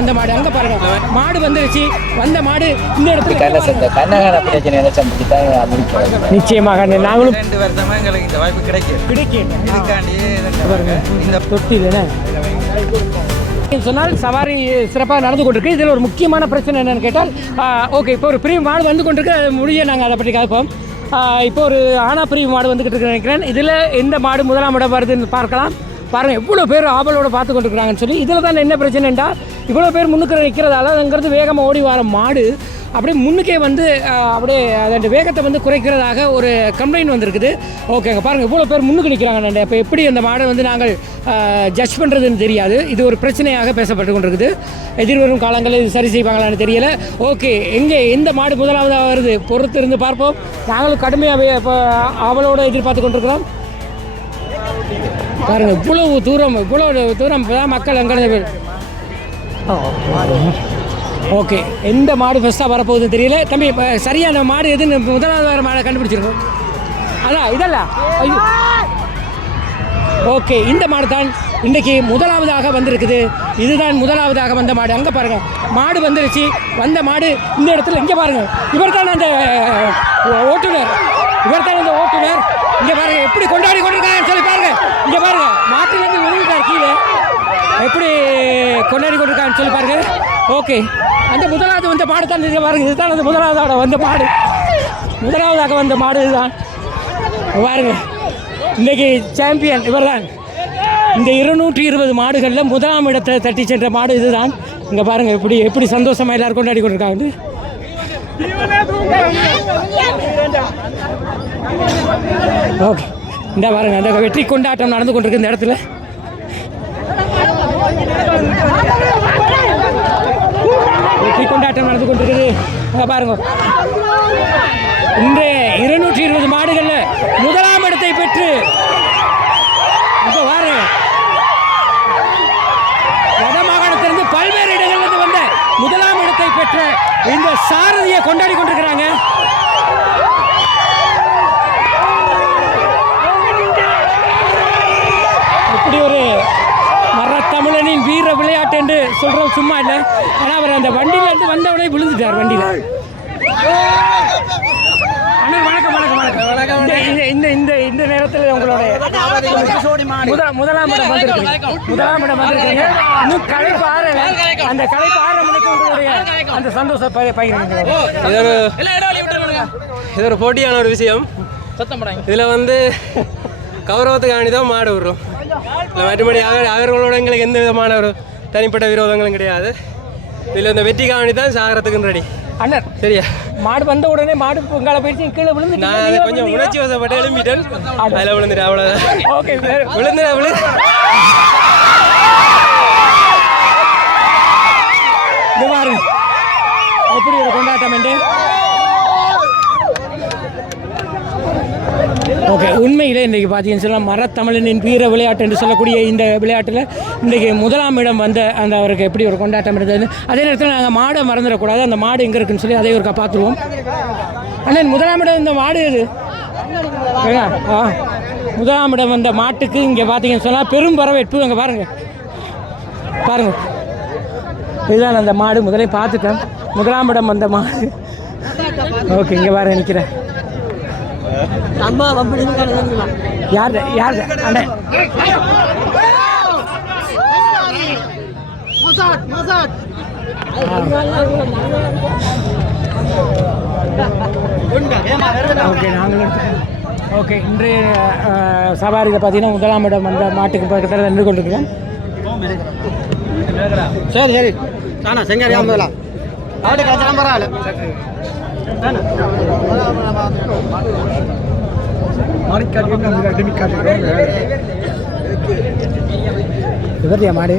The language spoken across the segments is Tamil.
அந்த மாடு அங்க பாருங்க, மாடு வந்துருச்சு. வந்த மாடு இந்த இடத்துல நிச்சயமாக நாங்களும் 2 வருஷமா எங்களுக்கு இந்த வாய்ப்பு கிடைக்கும். இந்த தொட்டில் சொன்னால் சவாரி சிறப்பாக நடந்து கொண்டிருக்கு. இதில் ஒரு முக்கியமான பிரச்சனை என்னென்னு கேட்டால், ஓகே, இப்போ ஒரு பிரிவு மாடு வந்து கொண்டிருக்கு, அது முடிய நாங்கள் அதை பற்றி கேட்போம். இப்போ ஒரு ஆனா பிரிவு மாடு வந்துக்கிட்டு இருக்கு நினைக்கிறேன். இதில் எந்த மாடு முதலாம் இடம் வருதுன்னு பார்க்கலாம். பாருங்கள் எவ்வளோ பேர் ஆவலோடு பார்த்து கொண்டிருக்கிறாங்கன்னு சொல்லி. இதில் தான் என்ன பிரச்சனைண்டா, இவ்வளோ பேர் முன்னுக்கு நிற்கிறதால அங்கிறது வேகமாக ஓடி வர மாடு அப்படியே முன்னுக்கே வந்து அப்படியே அதோட வேகத்தை வந்து குறைக்கிறதாக ஒரு கம்ப்ளைண்ட் வந்திருக்குது. ஓகேங்க, பாருங்கள் இவ்வளோ பேர் முன்னுக்கு நிற்கிறாங்க. இப்போ எப்படி அந்த மாடை வந்து நாங்கள் ஜட்ஜ் பண்ணுறதுன்னு தெரியாது. இது ஒரு பிரச்சனையாக பேசப்பட்டு கொண்டிருக்குது. எதிர்வரும் காலங்களில் இது சரி செய்வாங்களான்னு தெரியலை. ஓகே, எங்கே எந்த மாடு முதலாவதாக வருது பொறுத்து இருந்து பார்ப்போம். நாங்களும் கடுமையாக இப்போ அவளோடு எதிர்பார்த்து கொண்டிருக்கிறோம். பாருங்கள் இவ்வளவு தூரம் தான் மக்கள் அங்கே. ஓகே, எந்த மாடு ஃபஸ்ட்டாக வரப்போகுதுன்னு தெரியல. தம்பி சரியான மாடு எதுன்னு முதலாவது வர மாடை கண்டுபிடிச்சிருக்கோம். அதான் இதல்ல. ஐயோ, ஓகே, இந்த மாடு தான் இன்றைக்கி முதலாவதாக வந்திருக்குது. இதுதான் முதலாவதாக வந்த மாடு. அங்கே பாருங்கள், மாடு வந்துருச்சு. வந்த மாடு இந்த இடத்துல இங்கே பாருங்கள். இவர் தான் அந்த ஓட்டுநர். இங்கே பாருங்கள் எப்படி கொண்டாடி கொண்டிருக்காங்கன்னு சொல்லி பாருங்கள். இங்கே பாருங்கள், மாட்டிலேருந்து விழுந்துட்டார் கீழே. எப்படி கொண்டாடி கொண்டிருக்காங்கன்னு சொல்லி பாருங்கள். ஓகே, அந்த முதலாவது வந்த மாடு தான் இங்கே பாருங்கள். இதுதான் அந்த முதலாவதாக வந்த மாடு. இதுதான் பாருங்கள், இன்றைக்கி சாம்பியன் இவர் தான். இந்த 220 மாடுகளில் முதலாம் இடத்தை தட்டி சென்ற மாடு இதுதான். இங்கே பாருங்கள் எப்படி சந்தோஷமாக எல்லோரும் கொண்டாடி கொண்டிருக்காங்க. ஓகே, இந்த பாருங்கள், அந்த வெற்றி கொண்டாட்டம் நடந்து கொண்டிருக்கு இந்த இடத்துல. வெற்றி கொண்டாட்டம் நடந்து கொண்டிருக்குது. அங்கே பாருங்க, இன்றைய 220 மாடுகளில் முதலாம் இடத்தை பெற்று இப்போ பாருங்க, வட மாகாணத்திலிருந்து பல்வேறு இடங்களிலிருந்து வந்த முதலாம் இடத்தை பெற்ற இந்த சாரதியை கொண்டாடி கொண்டிருக்கிறாங்க. இப்படி ஒரு மரத்தமிழனின் வீர விளையாட்டு என்று சொல்கிறோம், சும்மா இல்லை. ஆனால் அவர் அந்த வண்டியிலேருந்து வந்தவனே விழுந்துட்டார் வண்டியில். இந்த நேரத்தில் உங்களுடைய முதலாம் இடம் வந்திருக்கீங்க. இன்னும் களைப்பு ஆறல. அந்த களைப்பு ஆற மணிக்கு உங்களுடைய அந்த சந்தோஷம் பகிர்ந்து. இது ஒரு போட்டியான ஒரு விஷயம். இதில் வந்து கௌரவத்துக்காண்டி தான் மாடு விடுறோம். மற்றபடி அவர்களோட எங்களுக்கு எந்த விதமான ஒரு தனிப்பட்ட விரோதங்களும் கிடையாது. இதில் இந்த வெற்றிக்காண்டி தான் சாகரத்துக்கு ரெடி. அண்ணர் சரியா, மாடு வந்த உடனே மாடு பொங்கால போயிடுச்சு, கீழே விழுந்து. நான் கொஞ்சம் உணர்ச்சி வசப்பட்டு எழுப்பிட்டேன், அதில் விழுந்துட்டேன். அவ்வளோதான். ஓகே, விழுந்து எப்படி ஒரு கொண்டாட்டம் என்று. ஓகே, உண்மையிலே இன்றைக்கி பார்த்தீங்கன்னு சொன்னால் மரத்தமிழனின் வீர விளையாட்டு என்று சொல்லக்கூடிய இந்த விளையாட்டில் இன்றைக்கி முதலாம் இடம் வந்த அந்த அவருக்கு எப்படி ஒரு கொண்டாட்டம் இருந்தது. அதே நேரத்தில் நாங்கள் மாடை மறந்துடக்கூடாது. அந்த மாடு எங்கே இருக்குன்னு சொல்லி அதை ஒருக்கா பார்த்துருவோம். ஆனால் முதலாம் இடம் இந்த மாடு இது முதலாம் இடம் வந்த மாட்டுக்கு இங்கே பார்த்தீங்கன்னு சொன்னால் பெரும் வரவேற்பு. அங்கே பாருங்கள் இதுதான் அந்த மாடு. முதலே பார்த்துட்டேன், முதலாம் இடம் வந்த மாடு. ஓகே, இங்கே பாருங்க நிற்கிறேன். யார் அண்ணே? ஓகே, நாங்கள் ஓகே, இன்றைய சவாரியில் பார்த்தீங்கன்னா முதலாம் இடம் வந்த மாட்டுக்கு பக்கத்தில் நின்று கொண்டிருக்கிறேன். சரி தானா செங்காரியா முதலாம் ஆடு கலச்சலாம் பரவாயில்ல. இவருடைய மாடு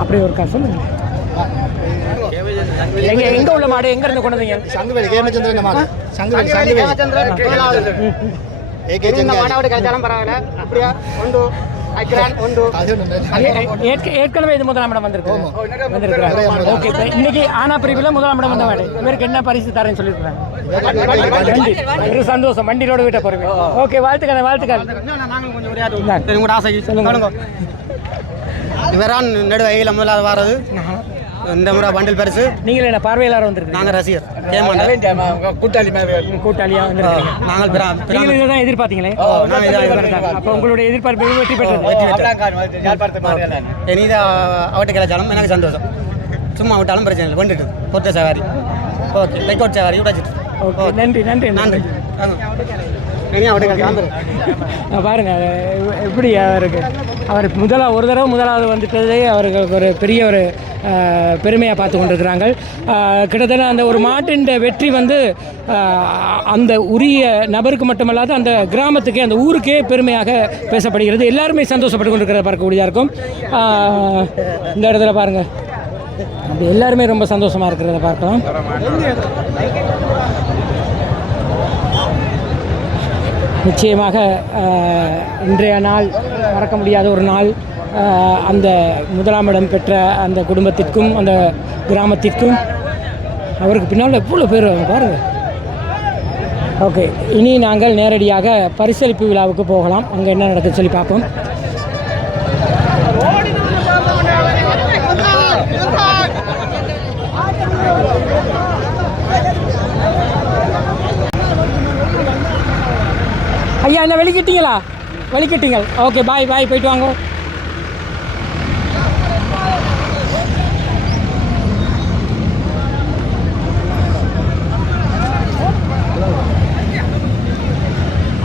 அப்படி ஒரு காசு சொல்லுங்க. எங்க உள்ள மாடு எங்க இருந்து கொண்டு வந்தீங்க? சங்குவேலி கேமச்சந்திரன் மாடு. சங்குவேலி மாடாவோட கலச்சாலும் பரவாயில்ல. அப்படியா ஒன்று ஏற்கனவே இது முதலாம் இடம் வந்திருக்கோம். ஓகே, இன்னைக்கு ஆனா பிரிவில் முதலாம் இடம் வந்த மாடு. இவருக்கு என்ன பரிசு தரேன்னு சொல்லியிருக்காங்க. ஒரு சந்தோஷம், வண்டியோட வீட்டை போறீங்க. ஓகே, வாழ்த்துக்கள். ஆசை சொல்லுங்க. இவரான் நடுவகையில் முதலாவது வாரது இந்த முறை பண்டில் பரிசு. நீங்கள் என்ன பார்வையாளர் வந்திருக்கு? நாங்கள் ரசிகர் கூட்டாளியாக வந்திருக்கீங்க. நாங்கள் நீங்கள் இதை தான் எதிர்பார்த்தீங்களே? அப்போ உங்களுடைய எதிர்பார்ப்பு வெற்றி பெற்றது. இனி அவட்டை கிடைச்சாலும் எனக்கு சந்தோஷம். சும்மா விட்டாலும் பிரச்சனை இல்லை. வந்துட்டு பொறுத்த சவாரி ஓகே லைக் அவுட் சவாரி விடாச்சிட்டு. ஓகே நன்றி நன்றி நன்றி. பாருங்க எப்படி அவருக்கு அவர் ஒரு தடவை முதலாவது வந்துட்டதே அவருக்கு ஒரு பெரிய ஒரு பெருமையாக பார்த்து கொண்டிருக்கிறாங்க. கிட்டத்தட்ட அந்த ஒரு மாட்டின் வெற்றி வந்து அந்த உரிய நபருக்கு மட்டுமல்லாது அந்த கிராமத்துக்கே அந்த ஊருக்கே பெருமையாக பேசப்படுகிறது. எல்லாருமே சந்தோஷப்பட்டு கொண்டிருக்கிறத பார்க்கக்கூடியதாக இருக்கும். இந்த இடத்துல பாருங்கள் அப்படி எல்லாருமே ரொம்ப சந்தோஷமாக இருக்கிறத பார்க்கலாம். நிச்சயமாக இன்றைய நாள் மறக்க முடியாத ஒரு நாள். அந்த முதலாம் இடம் பெற்ற அந்த குடும்பத்திற்கும் அந்த கிராமத்திற்கும் அவருக்கு பின்னால் எவ்வளோ பேர் பாருங்கள். ஓகே, இனி நாங்கள் நேரடியாக பரிசளிப்பு விழாவுக்கு போகலாம். அங்கே என்ன நடக்குதுன்னு சொல்லி பார்ப்போம். ஐயா என்ன வெளிக்கிட்டீங்களா? வெளிக்கிட்டீங்க. ஓகே பாய் பாய், போயிட்டு வாங்க.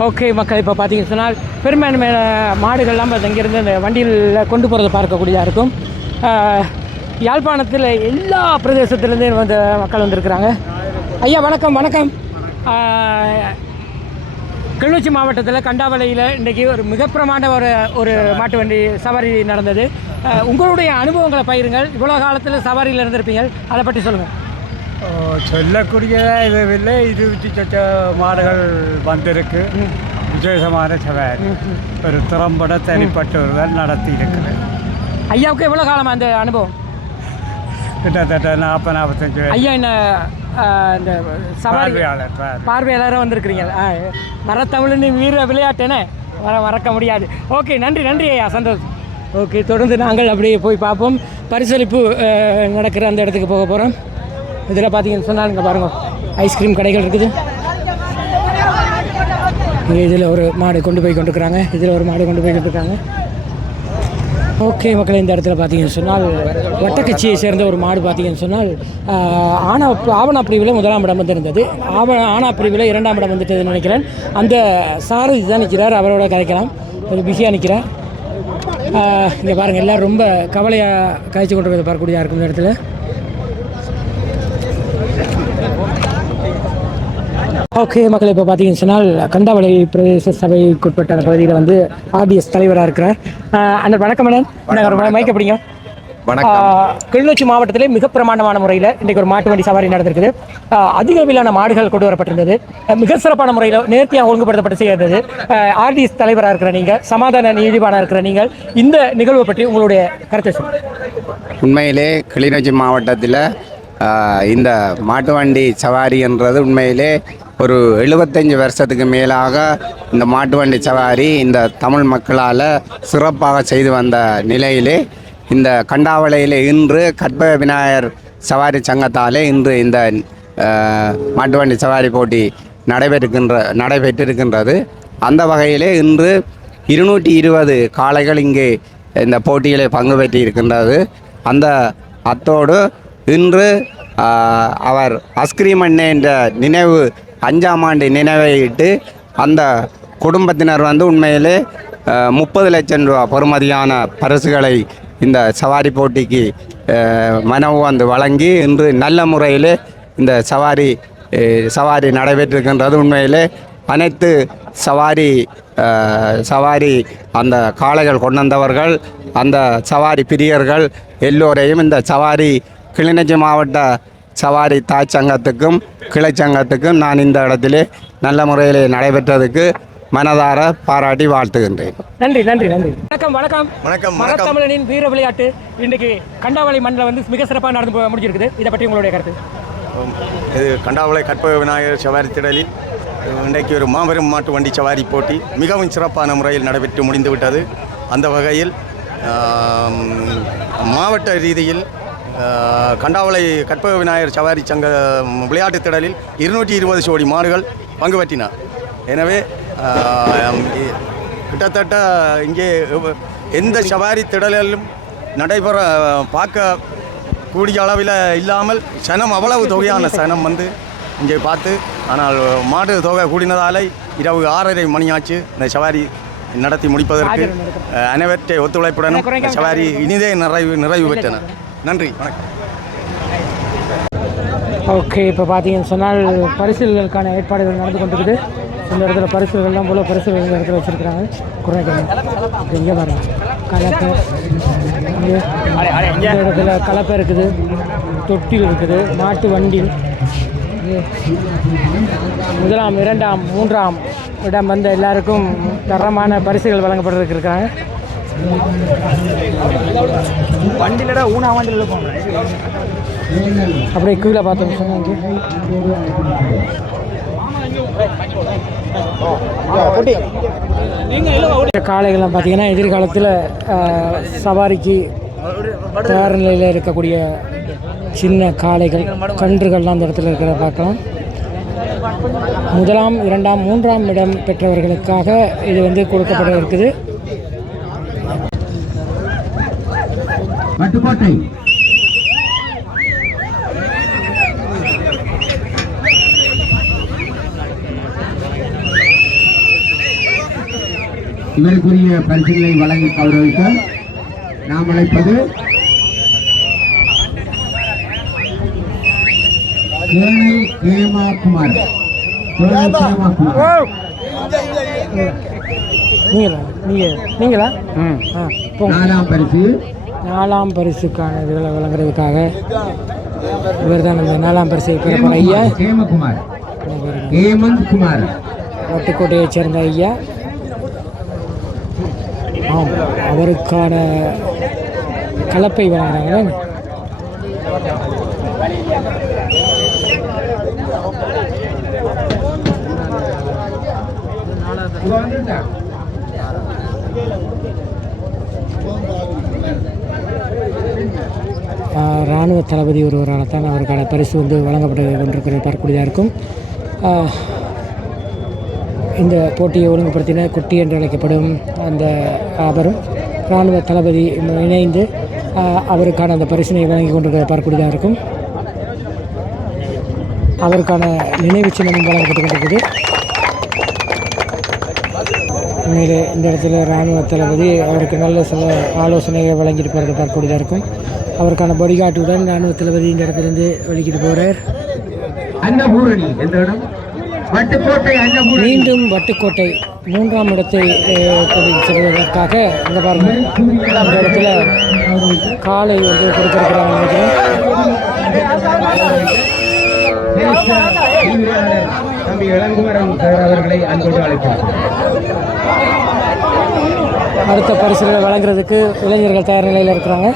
ஓகே மக்கள், இப்போ பார்த்தீங்கன்னு சொன்னால் பெரும்பான்மையான மாடுகள்லாம் இங்கேருந்து இந்த வண்டியில் கொண்டு போகிறத பார்க்கக்கூடியதாக இருக்கும். யாழ்ப்பாணத்தில் எல்லா பிரதேசத்துலேருந்தே வந்து மக்கள் வந்திருக்கிறாங்க. ஐயா வணக்கம். வணக்கம். கிளிநொச்சி மாவட்டத்தில் கண்டாவளையில் இன்றைக்கி ஒரு மிக பிரமாண்ட ஒரு மாட்டு வண்டி சவாரி நடந்தது. உங்களுடைய அனுபவங்களை பகிருங்கள். இவ்வளோ காலத்தில் சவாரியில் இருந்திருப்பீங்க, அதை பற்றி சொல்லுங்கள். சொல்லக்கூடியதாக இதுவில்லை. 28 மாடுகள் வந்திருக்கு. விசேஷமான சவாரி ஒரு திறம்பட தனிப்பட்டவர்கள் நடத்தி இருக்குது. ஐயாவுக்கு எவ்வளோ காலமாக அந்த அனுபவம்? கிட்டத்தட்ட 40-45. ஐயா என்ன இந்த சவாரி பார்வையாளராக வந்திருக்கிறீங்க. மரத்தமிழ்னு வீர விளையாட்டுன்னு மறக்க முடியாது. ஓகே நன்றி நன்றி ஐயா, சந்தோஷம். ஓகே, தொடர்ந்து நாங்கள் அப்படியே போய் பார்ப்போம். பரிசளிப்பு நடக்கிற அந்த இடத்துக்கு போக போகிறோம். இதில் பார்த்தீங்கன்னு சொன்னால் இங்கே பாருங்கள் ஐஸ்கிரீம் கடைகள் இருக்குது. இங்கே இதில் ஒரு மாடு கொண்டு போய் கொண்டிருக்கிறாங்க. இதில் ஒரு மாடு கொண்டு போய் கொண்டிருக்காங்க. ஓகே மக்கள், இந்த இடத்துல பார்த்தீங்கன்னு சொன்னால் வட்டக்கட்சியை சேர்ந்த ஒரு மாடு பார்த்தீங்கன்னு சொன்னால் ஆவணா பிரிவில் 1ஆம் இடம் வந்திருந்தது. ஆனா பிரிவில் 2ஆம் இடம் வந்துட்டதுன்னு நினைக்கிறேன். அந்த சாரு இதுதான் நிற்கிறார், அவரோட கதைக்கலாம். கொஞ்சம் பிஸியாக நிற்கிறார். இங்கே பாருங்கள், எல்லோரும் ரொம்ப கவலையாக கழிச்சு கொண்டு வரதை பார்க்கக்கூடியதாக இருக்கும் இந்த இடத்துல. ஓகே மக்கள், இப்போ பார்த்தீங்கன்னு சொன்னால் கண்டாவளை பிரதேச சபைக்குட்பட்ட அந்த பகுதியில் வந்து ஆர்டிஎஸ் தலைவராக இருக்கிறார். அந்த வணக்கம் மேடம், மைக்க பிடிங்க. கிளிநொச்சி மாவட்டத்திலே மிக பிரமாண்டமான முறையில் இன்றைக்கு ஒரு மாட்டு வண்டி சவாரி நடந்திருக்குது. அதிக அளவிலான மாடுகள் கொண்டு வரப்பட்டிருந்தது. மிக சிறப்பான முறையில் நேர்த்தியாக ஒழுங்குபடுத்தப்பட்டு செய்கிறது. ஆர்டிஎஸ் தலைவராக இருக்கிற நீங்கள், சமாதான நீதிபதியாக இருக்கிற நீங்கள், இந்த நிகழ்வை பற்றி உங்களுடைய கருத்தை சொல்லுங்கள். உண்மையிலே கிளிநொச்சி மாவட்டத்தில் இந்த மாட்டு வண்டி சவாரி என்றது உண்மையிலே ஒரு 75 வருஷத்துக்கு மேலாக இந்த மாட்டு வண்டி சவாரி இந்த தமிழ் மக்களால் சிறப்பாக செய்து வந்த நிலையிலே இந்த கண்டாவளையில் இன்று கற்பக விநாயகர் சவாரி சங்கத்தாலே இன்று இந்த மாட்டு வண்டி சவாரி போட்டி நடைபெற்றிருக்கின்றது. அந்த வகையிலே இன்று 220 காளைகள் இங்கே இந்த போட்டியிலே பங்கு பெற்றி இருக்கின்றது. அத்தோடு இன்று அவர் அஸ்கிரீம் அண்ணே என்ற நினைவு 5ஆம் ஆண்டு நினைவையிட்டு அந்த குடும்பத்தினர் வந்து உண்மையிலே 30 லட்சம் ரூபா பெறுமதியான பரிசுகளை இந்த சவாரி போட்டிக்கு மனவு வந்து வழங்கி இன்று நல்ல முறையில் இந்த சவாரி நடைபெற்றிருக்கின்றது. உண்மையிலே அனைத்து சவாரி அந்த காளைகள் கொண்டு வந்தவர்கள், அந்த சவாரி பிரியர்கள் எல்லோரையும் இந்த சவாரி கிளிநொச்சி மாவட்ட சவாரி தாய் சங்கத்துக்கும் கிளை சங்கத்துக்கும் நான் இந்த இடத்திலே நல்ல முறையில் நடைபெற்றதுக்கு மனதார பாராட்டி வாழ்த்துகின்றேன். நன்றி நன்றி நன்றி. வணக்கம் வணக்கம் வணக்கம். மரத்தமிழனின் வீர விளையாட்டு இன்றைக்கு கண்டாவளை மண்ணில் வந்து மிக சிறப்பாக நடந்து முடிஞ்சிருக்குது. இதை பற்றி உங்களுடைய கருத்து? இது கண்டாவளை கற்பக விநாயகர் சவாரி திடலில் இன்றைக்கு ஒரு மாபெரும் மாட்டு வண்டி சவாரி போட்டி மிகவும் சிறப்பான முறையில் நடைபெற்று முடிந்துவிட்டது. அந்த வகையில் மாவட்ட ரீதியில் கண்டாவளை கற்பக விநாயகர் சவாரி சங்க விளையாட்டுத் திடலில் 220 ஜோடி மாடுகள் பங்கு பற்றினார். எனவே கிட்டத்தட்ட இங்கே எந்த சவாரி திடலிலும் நடைபெற பார்க்க கூடிய அளவில் இல்லாமல் சனம் அவ்வளவு தொகையான சனம் வந்து இங்கே பார்த்து, ஆனால் மாடு தொகை கூடினதால் இரவு 6:30 மணியாச்சு இந்த சவாரி நடத்தி முடிப்பதற்கு அனைவற்றை ஒத்துழைப்புடனும் சவாரி இனிதே நிறைவு பெற்றன. நன்றி, வணக்கம். ஓகே, இப்போ பார்த்தீங்கன்னு சொன்னால் பரிசுகளுக்கான ஏற்பாடுகள் நடந்து கொண்டிருக்குது. இந்த இடத்துல பரிசுகள்லாம் போல பரிசுகள் இந்த இடத்துல வச்சுருக்குறாங்க. குறைக்க இங்கே பாருங்க, கலப்பை, இந்த இடத்துல கலப்பை இருக்குது, தொட்டில் இருக்குது, மாட்டு வண்டி, முதலாம், இரண்டாம், மூன்றாம் இடம் வந்த எல்லாருக்கும் தரமான பரிசுகள் வழங்கப்படுறதுக்கு இருக்காங்க. வண்டியிலடா ஊனா வண்டியில் போங்க. அப்படியே கீழே பார்த்தோம் சொன்னாங்க. காளைகள்லாம் பார்த்தீங்கன்னா எதிர்காலத்தில் சவாரிக்கு தயார் நிலையில் இருக்கக்கூடிய சின்ன காளைகள், கன்றுகள்லாம் அந்த இடத்துல இருக்கிறத பார்க்கலாம். முதலாம், இரண்டாம், மூன்றாம் இடம் பெற்றவர்களுக்காக இது வந்து கொடுக்கப்பட இருக்குது. வட்டுக்கோட்டை இவருக்குரிய பரிசுகளை வழங்கி கௌரவிக்க நாம் அழைப்பது கேனை கேமாகுமார். நீங்களா? நாலாம் பரிசு, நாலாம் பரிசுக்கான இதில் வழங்குறதுக்காக இவர் தான் அந்த நாலாம் பரிசை பெறப்போற ஐயா கேமகுமார், ஹேமந்த் குமார், வட்டுக்கோட்டையைச் சேர்ந்த ஐயா. ஆம், அவருக்கான கலப்பை வழங்குறாங்க. இராணுவ தளபதி ஒருவரால் தான் அவருக்கான பரிசு வந்து வழங்கப்பட்டு கொண்டிருக்கிறது பார்க்கக்கூடியதாக இருக்கும். இந்த போட்டியை ஒழுங்குபடுத்தின குட்டி என்று அழைக்கப்படும் அந்த அவரும் இராணுவ தளபதி இணைந்து அவருக்கான அந்த பரிசினை வழங்கி கொண்டிருக்கிறத பார்க்கக்கூடியதாக இருக்கும். அவருக்கான நினைவு சின்னமும் வழங்கப்பட்டு கொண்டிருக்குது. உண்மையிலே இந்த இடத்துல இராணுவ தளபதி அவருக்கு நல்ல சில ஆலோசனைகளை வழங்கிட்டு போகிறத பார்க்கக்கூடியதாக இருக்கும். அவருக்கான பாடிகார்டுடன் இராணுவ தளபதி இந்த இடத்துலேருந்து வெளிக்கிட்டு போகிறார். மீண்டும் வட்டுக்கோட்டை மூன்றாம் இடத்தை செல்வதற்காக இந்த பாருங்க, இந்த இடத்துல காலை வந்து கொடுத்திருக்கிறாங்க நினைக்கிறேன். அடுத்த பரிசுகளை வழங்குறதுக்கு இளைஞர்கள் தயார் நிலையில் இருக்கிறாங்க.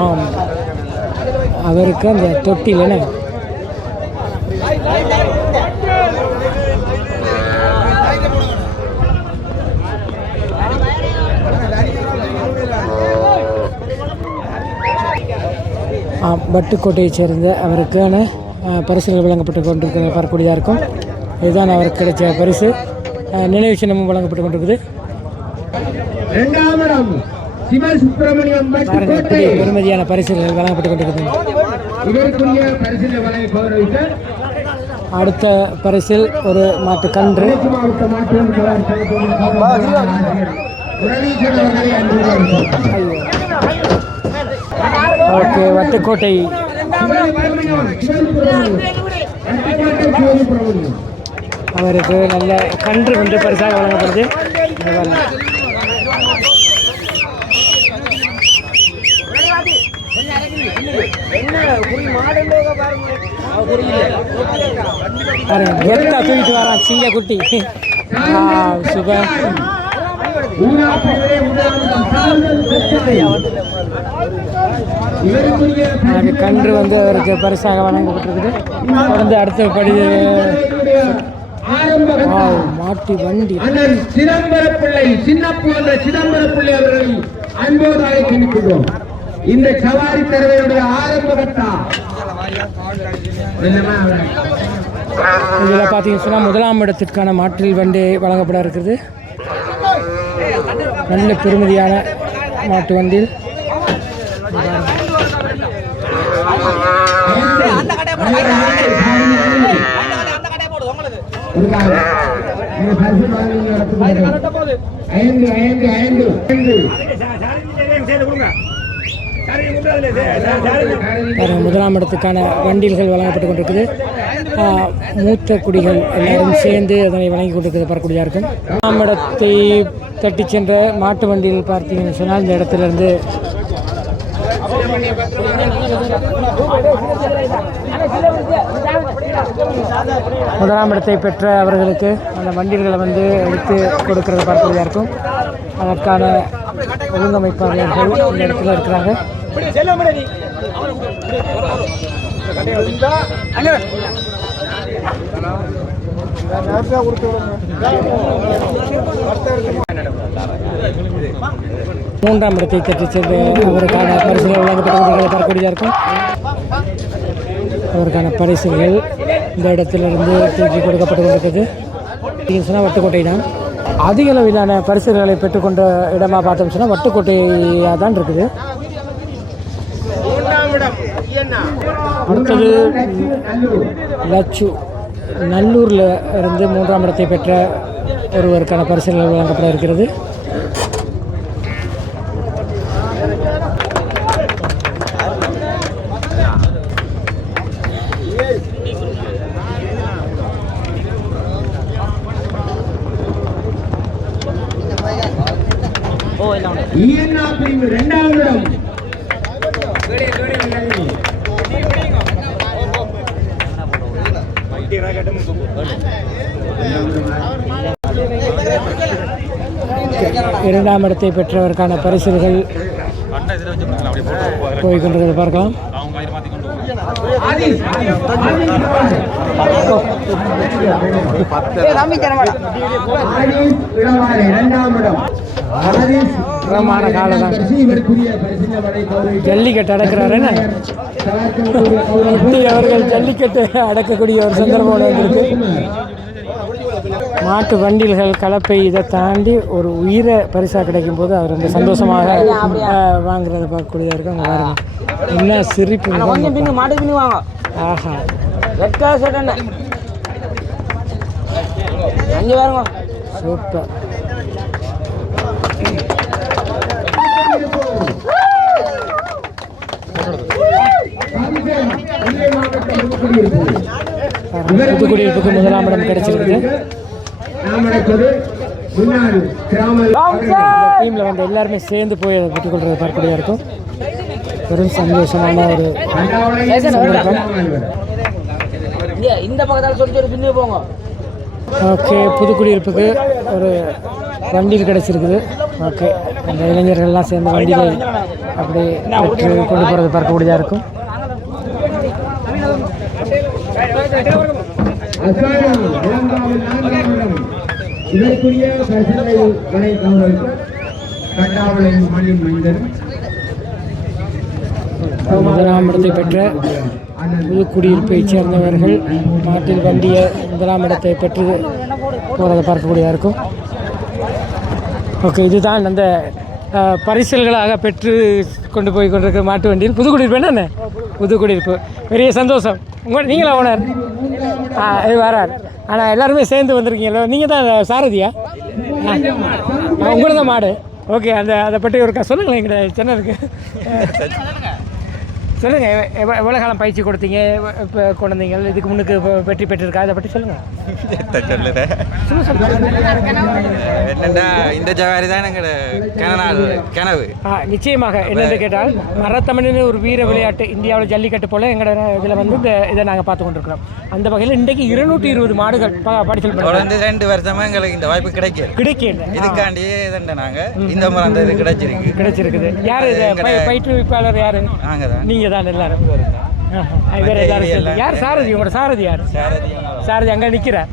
ஆம், அவருக்கு அந்த தொட்டில் என்ன வட்டுக்கோட்டையைச் சேர்ந்த அவருக்கான பரிசுகள் வழங்கப்பட்டு கொண்டிருக்கிறத பார்க்கக்கூடியதாக இருக்கும். இதுதான் அவருக்கு கிடைச்ச பரிசு. நினைவு சின்னமும் வழங்கப்பட்டு கொண்டிருக்குது. பெருமதியான பரிசுகள் வழங்கப்பட்டு கொண்டிருக்கிறது. அடுத்த பரிசில் ஒரு மாட்டு கன்று. ஓகே, வட்டுக்கோட்டை அவருக்கு நல்ல கன்று கொண்டு பரிசாக வழங்கப்படுது. கெத்தா தூக்கிட்டு வரான் சிங்க குட்டி. சூப்பர். கன்று வந்து அவருக்கு பரிசாக வழங்கப்பட்டிருக்குது. தொடர்ந்து அடுத்த ஆரம்ப மாட்டு வண்டி அண்ணன் சிதம்பர பிள்ளை சின்னப்பு என்ற சிதம்பர பிள்ளை அவர்களை அன்போடு அழைக்கின்றோம். இந்த சவாரி தரவையுடைய ஆரம்ப கட்டா இதில் பார்த்தீங்கன்னு சொன்னால் முதலாம் இடத்திற்கான மாட்டில் வண்டி வழங்கப்பட இருக்குது. நல்ல பெருமதியான மாட்டு வண்டியில் முதலாம் இடத்துக்கான வண்டில்கள் வழங்கப்பட்டு கொண்டிருக்குது. மூத்த குடிகள் எல்லாரும் சேர்ந்து அதனை வழங்கி கொண்டிருக்கிறது பார்க்கக்கூடியதாக இருக்கும். முதலாம் இடத்தை தட்டி சென்ற மாட்டு வண்டியில் பார்த்தீங்கன்னு சொன்னால் இந்த இடத்துலேருந்து முதலாம் இடத்தை பெற்ற அவர்களுக்கு அந்த வண்டில்களை வந்து எடுத்து கொடுக்கறது பார்க்கக்கூடியதாக இருக்கும். அதற்கான ஒழுங்கமைப்பாளர்கள் இந்த இடத்துல இருக்கிறாங்க. மூன்றாம் இடத்தை தட்டி சென்று அவருக்கான பரிசுகள் வழங்கப்பட்டு பார்க்கக்கூடியதாக இருக்கும். அவருக்கான பரிசுகள் இந்த இடத்திலிருந்து தூக்கி கொடுக்கப்பட்டு கொண்டிருக்கிறது. சொன்னால் வட்டுக்கோட்டை தான் அதிக அளவிலான பரிசுகளை பெற்றுக்கொண்ட இடமா பார்த்தோம் சொன்னால் வட்டுக்கோட்டையாக தான் இருக்குது. அடுத்தது லட்சு நல்லூரில் இருந்து மூன்றாம் இடத்தை பெற்ற ஒருவருக்கான பரிசுகள் வழங்கப்பட இருக்கிறது. இரண்டாவது இடம் இரண்டாம் இடத்தை பெற்றவருக்கான பரிசுகள் போய்கொண்டிருக்கிறது பார்க்கலாம். காலதான் ஜல்லிக்கட்டு அடக்கிறாரு. அவர்கள் ஜல்லிக்கட்டு அடக்கக்கூடிய ஒரு சந்தர்ப்பம் வந்திருக்கு. மாட்டு வண்டில்கள் கலப்பை இதை தாண்டி ஒரு உயிரை பரிசாக கிடைக்கும் போது அவர் ரொம்ப சந்தோஷமாக வாங்குறத பார்க்கக்கூடியதாக இருக்கும். அங்கே பாருங்க என்ன சிரிப்பு. ஆஹா சூப்பர். புதுக்குடியிருப்புக்கு முதலாம் இடம் கிடைச்சிருக்கு. டீமில் வந்து எல்லாருமே சேர்ந்து போய் அதை பெற்றுக் கொள்றதை பார்க்கக்கூடியதாக இருக்கும். பெரும் சந்தோஷமான ஒரு ஓகே. புதுக்குடியிருப்புக்கு ஒரு வண்டியில் கிடைச்சிருக்குது. ஓகே, அந்த இளைஞர்கள்லாம் சேர்ந்த வண்டியில் அப்படி கொண்டு போகிறது பார்க்கக்கூடியதாக இருக்கும். இதற்குரிய முதலாம் இடத்தை பெற்ற புதுக்குடியிருப்பைச் சேர்ந்தவர்கள் நாட்டில் வண்டிய முதலாம் இடத்தை பெற்று போகிறதை பார்க்கக்கூடியதாக இருக்கும். ஓகே, இதுதான் அந்த பரிசல்களாக பெற்று கொண்டு போய் கொண்டிருக்கிற மாட்டு வண்டியில். புதுக்குடியிருப்பு என்ன புதுக்குடியிருப்பு பெரிய சந்தோஷம். நீங்களா ஓனர்? இது வரார். ஆனால் எல்லாருமே சேர்ந்து வந்திருக்கீங்களோ? நீங்கள் தான் சாரதியா? உங்களோட தான் மாடு. ஓகே, அதை பற்றி ஒரு சொல்லுங்களேன். எங்கிட்ட சென்னருக்கு சொல்லுங்கள். எவ்வளோ காலம் பயிற்சி கொடுத்தீங்க? இப்போ கொண்டீங்க இதுக்கு முன்னுக்கு வெற்றி பெற்றிருக்கா? அதை பற்றி சொல்லுங்கள். என்னென்னா இந்த ஜவாரி தான் எங்களோட கனவு. நிச்சயமாக. என்னென்று கேட்டால் மரத்தமிழ்னு ஒரு வீர விளையாட்டு இந்தியாவில் ஜல்லிக்கட்டு போல் எங்களோட இதில் வந்து இதை நாங்கள் பார்த்து கொண்டிருக்கிறோம். அந்த வகையில் இன்றைக்கு 220 மாடுகள் படிச்சல் தொடர்ந்து 2 வருஷமாக எங்களுக்கு இந்த வாய்ப்பு கிடைக்கல. இதுக்காண்டியே இதண்ட நாங்கள் இந்த முறை அந்த இது கிடைச்சிருக்குது. யார் இது பயிற்றுவிப்பாளர்? யார்? நாங்கள் தான். நீங்கள் தான் எல்லாரும். யார் சாரதி? உங்களோட சாரதி யார்? சாரதி அங்கே நிற்கிறார்.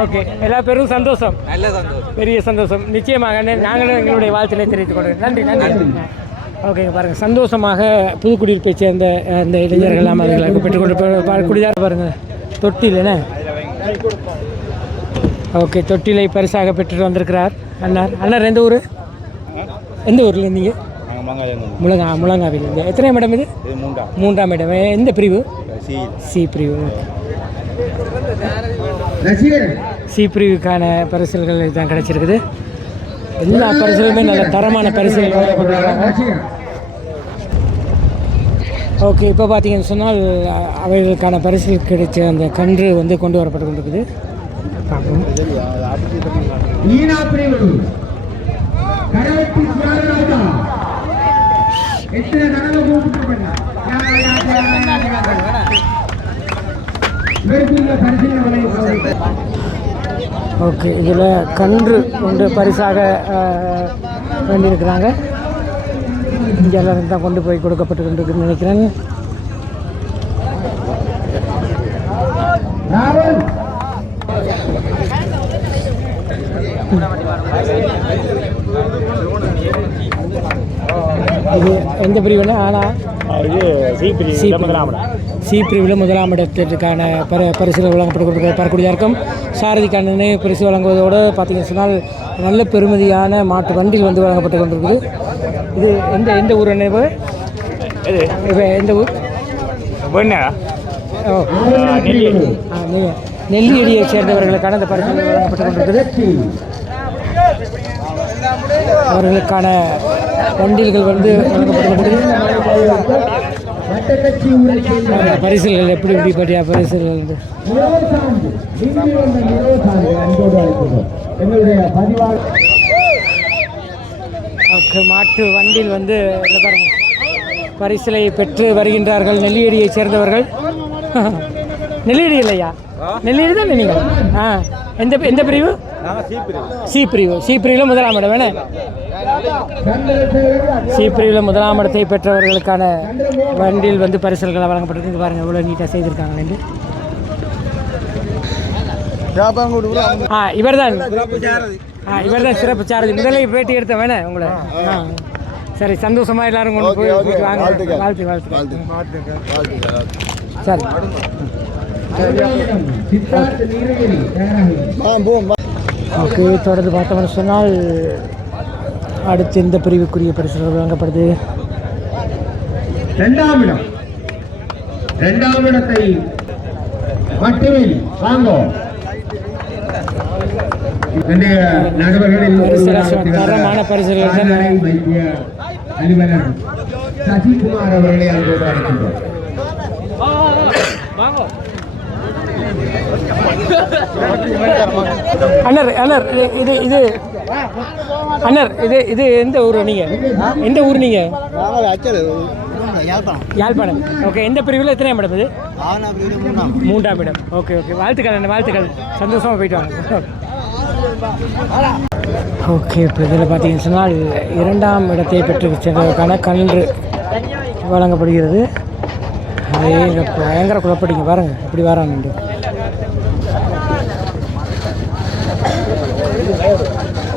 ஓகே, எல்லா பேரும் சந்தோஷம், நல்ல சந்தோஷம். பெரிய சந்தோஷம். நிச்சயமாக நாங்களும் எங்களுடைய வாழ்த்தினை தெரிவித்துக் கொள்கிறோம். நன்றி நன்றி. ஓகேங்க, பாருங்கள், சந்தோஷமாக புதுக்குடியிருப்பை சேர்ந்த அந்த இளைஞர்கள் எல்லாம் அதுகளுக்கு பெற்றுக்கொண்டு குடிதார பாருங்கள் தொட்டில் என்ன. ஓகே, தொட்டிலை பரிசாக பெற்றுட்டு வந்திருக்கிறார் அண்ணார். எந்த ஊர்? எந்த ஊரில் இருந்தீங்க? முழங்காவிலேருந்து. எத்தனை இடம் இது? 3ஆம் இடம். எந்த பிரிவு? சி பிரிவு. சி பிரிவுக்கான பரிசுகள் தான் கிடைச்சிருக்குது. எல்லா பரிசுகளுமே நல்ல தரமான பரிசுகள் வழங்கப்படுறாங்க. ஓகே, இப்போ பார்த்தீங்கன்னு சொன்னால் அவைகளுக்கான பரிசுகள் கிடைச்ச அந்த கன்று வந்து கொண்டு வரப்பட்டு கொண்டிருக்குது. பார்ப்போம். ஓகே, இதில் கன்று கொண்டு பரிசாக வேண்டியிருக்கிறாங்க. இங்கே எல்லாரும் தான் கொண்டு போய் கொடுக்கப்பட்டு கொண்டிருக்குன்னு நினைக்கிறேன். இது எந்த பிரிவுன்னா? ஆனால் சி பிரிவில் 1ஆம் இடத்திற்கான பரிசுகள் வழங்கப்பட்டு கொண்டிருக்கிற பரக்குடியாருக்கும் சாரதிக்கான பரிசு வழங்குவதோடு பார்த்தீங்கன்னு சொன்னால் நல்ல பெருமதியான மாட்டு வண்டில் வந்து வழங்கப்பட்டு கொண்டிருக்குது. இது எந்த ஊர் நினைவு? எந்த ஊர்? நெல்லியடியை சேர்ந்தவர்களுக்கான இந்த பரிசுகள் வழங்கப்பட்டு கொண்டிருக்குது. அவர்களுக்கான வண்டில்கள் வந்து பரிசுகள் எப்படி பற்றிய பரிசுகள் மாட்டு வண்டியில் வந்து பாருங்க பரிசிலை பெற்று வருகின்றார்கள் நெல்லியடியை சேர்ந்தவர்கள். நெல்லியடி இல்லையா? நெல்லியடி தான் நீங்கள். எந்த பிரிவு? சி பிரிவு. சி பிரிவில் 1ஆம் இடம் வேணே. சி பிரிவில் 1ஆம் இடத்தை பெற்றவர்களுக்கான வண்டியில் வந்து பரிசுகள் வழங்கப்பட்டிருக்கு. பாருங்கள் எவ்வளோ நீட்டாக செய்திருக்காங்க. இவர் தான் சிறப்பு சாரதி. முதல்ல பேட்டி எடுத்த வேணே உங்களை. சரி, சந்தோஷமாக எல்லாரும் கொண்டு போய் வாங்க. வாழ்த்து. சரி. ஓகே, தொடர்ந்து பார்த்தோம்னு சொன்னால் அடுத்து இந்த பிரிவுக்குரிய பரிசுகள் வழங்கப்படுது. 2ஆம் இடத்தை மட்டுமே வாங்கும் தரமான பரிசுகள் அலுவலர் சசிகுமார் அவர்களை அன்போடு அழைக்கின்றோம். அண்ணர் இது எந்த ஊர் நீங்கள்? எந்த ஊர் நீங்கள்? யாழ்ப்பாணம். ஓகே, எந்த பிரிவில் எத்தனையாம் இடம் இது? 3ஆம் இடம். ஓகே, வாழ்த்துக்கள். சந்தோஷமாக போயிட்டு வாங்க. ஓகே, இப்போ இதில் பார்த்தீங்கன்னு சொன்னால் 2ஆம் இடத்தை பெற்று சென்றதற்கான கன்று வழங்கப்படுகிறது. அதே பயங்கர குழப்படிங்க பாருங்கள் எப்படி வரான்னு.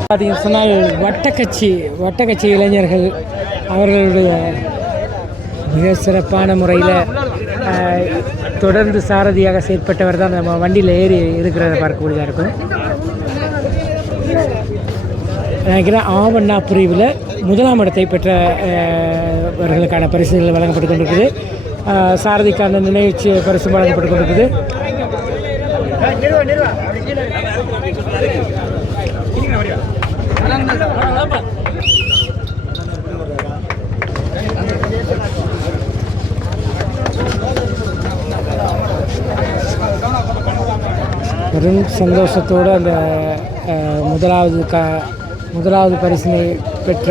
பார்த்தீங்கன்னு சொன்னால் வட்டக்கட்சி இளைஞர்கள் அவர்களுடைய மிக சிறப்பான முறையில் தொடர்ந்து சாரதியாக செயற்பட்டவர் தான் நம்ம வண்டியில் ஏறி இருக்கிறத பார்க்கக்கூடியதாக இருக்கும். நினைக்கிறேன் ஆவண்ணா பிரிவில் 1ஆம் இடத்தை பெற்றவர்களுக்கான பரிசுகள் வழங்கப்பட்டு கொண்டிருக்குது. சாரதிக்கான நினைவு பரிசு வழங்கப்பட்டு கொண்டிருக்குது. பெரும் சந்தோஷத்தோடு அந்த முதலாவது பரிசினை பெற்ற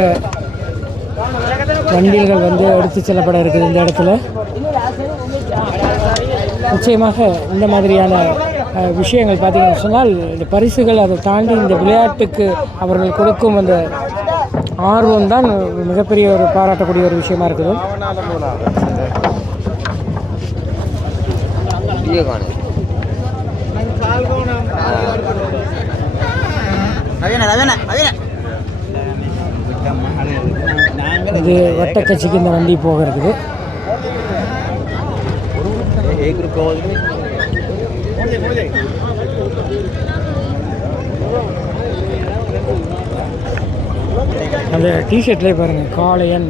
வண்டில்கள் வந்து எடுத்து செல்லப்பட இருக்குது இந்த இடத்துல. நிச்சயமாக இந்த மாதிரியான விஷயங்கள் பார்த்தீங்கன்னு சொன்னால் இந்த பரிசுகள் அதை தாண்டி இந்த விளையாட்டுக்கு அவர்கள் கொடுக்கும் அந்த ஆர்வம் தான் மிகப்பெரிய ஒரு பாராட்டக்கூடிய ஒரு விஷயமா இருக்குது. இது வட்டக்கட்சிக்கு இந்த வண்டி போகிறதுக்கு. அந்த டிஷர்ட்லேயே பாருங்கள் காளையன்.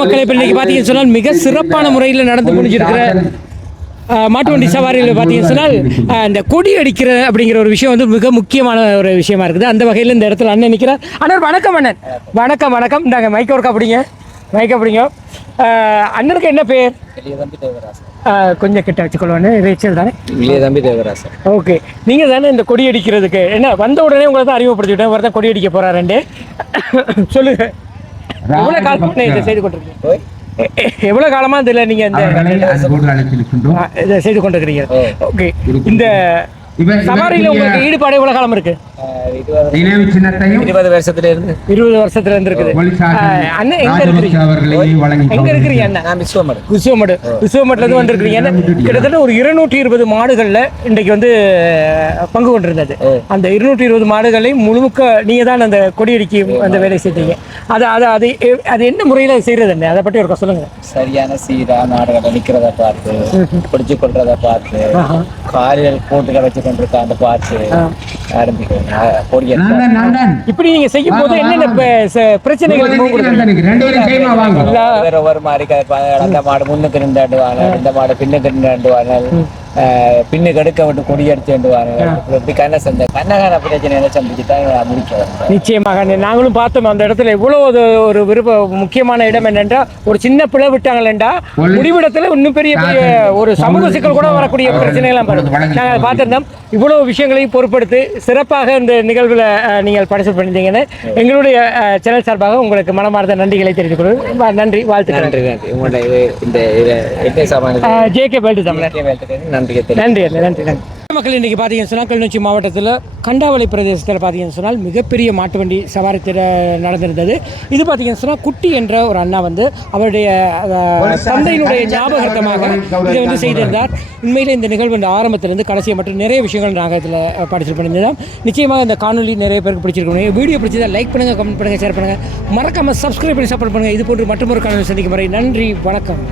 மக்களை இப்போ இன்றைக்கி பார்த்தீங்கன்னு சொன்னால் மிக சிறப்பான முறையில் நடந்து முடிஞ்சிருக்கிற மாட்டு வண்டி சவாரியில் பார்த்தீங்கன்னு சொன்னால் இந்த கொடி அடிக்கிற அப்படிங்கிற ஒரு விஷயம் வந்து மிக முக்கியமான ஒரு விஷயமா இருக்குது. அந்த வகையில் இந்த இடத்துல அண்ணன் நிற்கிறார். அண்ணன் வணக்கம். அண்ணன் வணக்கம். வணக்கம். இந்தாங்க மைக்க ஒர்க் அப்படிங்க. அண்ணனுக்கு என்ன பேர்? கொஞ்சம் கிட்ட வச்சுக்கொள்வானு. ரேச்சல் தானே? தம்பி தேவராசா. ஓகே, நீங்கள் தானே இந்த கொடி அடிக்கிறதுக்கு என்ன வந்த உடனே உங்களை தான் அறிமுகப்படுத்திவிட்டேன். ஒருத்தன் கொடி அடிக்க போகிறாருண்டு சொல்லுங்க. எவ்வளோ காலமாக இதை செய்து கொண்டிருக்கீங்க? எவ்வளோ காலமாக இதில் நீங்கள் இதை செய்து கொண்டிருக்கிறீங்க? ஓகே, இந்த சவாரியில் உங்களுக்கு ஈடுபாடு எவ்வளோ காலம் இருக்கு? 20 வருஷத்துல இருந்து. 20 வருஷத்துல இருந்து இருக்குது. அண்ணன் எங்க இருக்கிறீங்க? அண்ணன் நான் விஸ்வமட்ல இருந்து வந்திருக்கிறீங்க. கிட்டத்தட்ட ஒரு 220 மாடுகள்ல இன்றைக்கு வந்து பங்கு கொண்டிருந்தது. அந்த 220 மாடுகளையும் முழுக்க நீங்க தான் அந்த கொடியடிக்கு அந்த வேலை செய்தீங்க. அது என்ன முறையில செய்யறது? அதை பற்றி ஒரு சொல்லுங்க. சரியான சீரா மாடுகளை நிக்கிறத பார்த்து, பிடிச்சு கொள்றத பார்த்து, காலில் போட்டுக்க வச்சு கொண்டிருக்க அந்த பார்த்து ஆரம்பிக்கிறேன். இப்படி நீங்க செய்யும் போது என்னென்ன பிரச்சனைகள் ஒவ்வொரு மாதிரி அந்த மாடு முன்னுக்கு நின்றாண்டுவாங்க, இந்த மாடு பின்னுக்கு நின்றாண்டுவாங்க, பின்னுக்கு எடுக்க விட்டு கொடி அடிச்சுவாங்க. இப்படி கண்ணகான பிரச்சனை சந்திச்சுதான் முடிக்கிறோம். நிச்சயமாக நாங்களும் பார்த்தோம் அந்த இடத்துல எவ்வளவு ஒரு முக்கியமான இடம் என்னென்றா ஒரு சின்ன பிழை விட்டாங்களா முடிவிடத்துல இன்னும் பெரிய பெரிய ஒரு சமூக சிக்கல் கூட வரக்கூடிய பிரச்சனைகள்லாம் நாங்கள் பார்த்திருந்தோம். இவ்வளவு விஷயங்களையும் பொறுப்படுத்தி சிறப்பாக இந்த நிகழ்வில் நீங்கள் பார்ட்டிசிபேட் பண்ணியிருந்தீங்கன்னு எங்களுடைய சேனல் சார்பாக உங்களுக்கு மனமார்ந்த நன்றிகளை தெரிவித்துக் கொள்கிறேன். நன்றி, வாழ்த்துக்கள். JK வேல்டு தமிழர். நன்றி. மக்கள் இன்றைக்கி பார்த்தீங்கன்னு சொன்னால் கிளிநொச்சி மாவட்டத்தில் கண்டாவளை பிரதேசத்தில் பார்த்தீங்கன்னு சொன்னால் மிகப்பெரிய மாட்டு வண்டி சவாரி நடந்திருந்தது. இது பார்த்தீங்கன்னு சொன்னால் குட்டி என்ற ஒரு அண்ணா வந்து அவருடைய தந்தையினுடைய ஞாபகார்த்தமாக இதை வந்து செய்திருந்தார். உண்மையில் இந்த நிகழ்வு இந்த ஆரம்பத்திலிருந்து கடைசியை மட்டும் நிறைய விஷயங்கள் நாங்கள் இதில் பார்ட்டிசிபேட் பண்ணியிருந்தோம். நிச்சயமாக இந்த காணொலி நிறைய பேருக்கு பிடிச்சிருக்கணும். வீடியோ பிடிச்சதா லைக் பண்ணுங்கள், கமெண்ட் பண்ணுங்கள், ஷேர் பண்ணுங்கள், மறக்காமல் சப்ஸ்கிரைப் பண்ணி சப்போர்ட் பண்ணுங்கள். இது போன்று மற்றொரு காணொலி சந்திக்கும் வரை நன்றி, வணக்கம்.